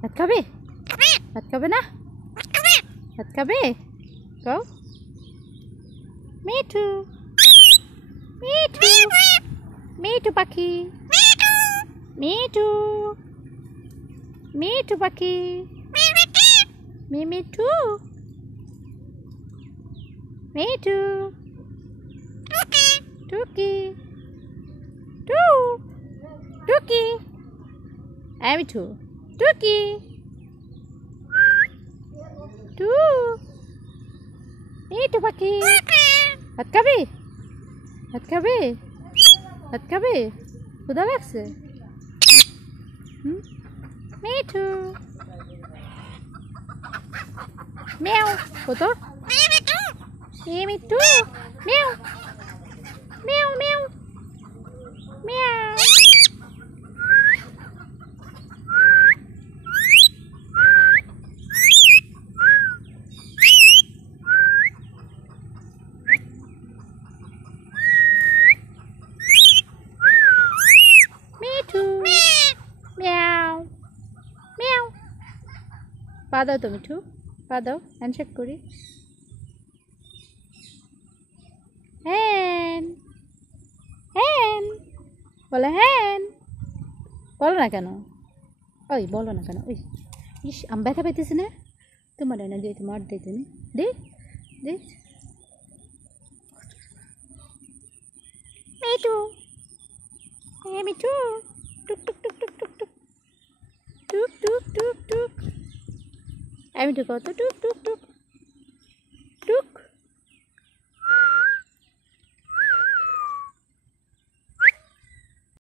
ভাত খাবে? ভাত খাবে না? ভাত খাবে? কও মিঠু, মিঠু, মিঠু পাখি, মিঠু, মিঠু পাখি, মিঠু, মিঠু, টুকি, টু, টুকি, মিঠু, টুকি, টু, মিঠু পাখি। ভাত খাবি? ভাত খাবি? ভাত খাবি? ক্ষুধা লাগছে? মিঠু, মিয়াও কত? মিঠু, মিয়াও, মিয়াও, মিয়াও, মিয়াও। মিঠু, মিয়াও, মিয়াও। পা দাও তো মিঠু, পা দাও, হ্যান্ডশেক করি। হ্যান, হ্যান, বলে হ্যান। বলো না কেন? ওই বলো না কেন? ওই ইস, আমি ব্যথা পেতেছি না? তোমার না দিয়ে তোমার দিয়ে তুমি দে দে। মিঠু, মিঠু, টুক টুক টুক টুক টুক টুক টুক টুক টুক টুক। মিঠু কত টুক টুক টুক।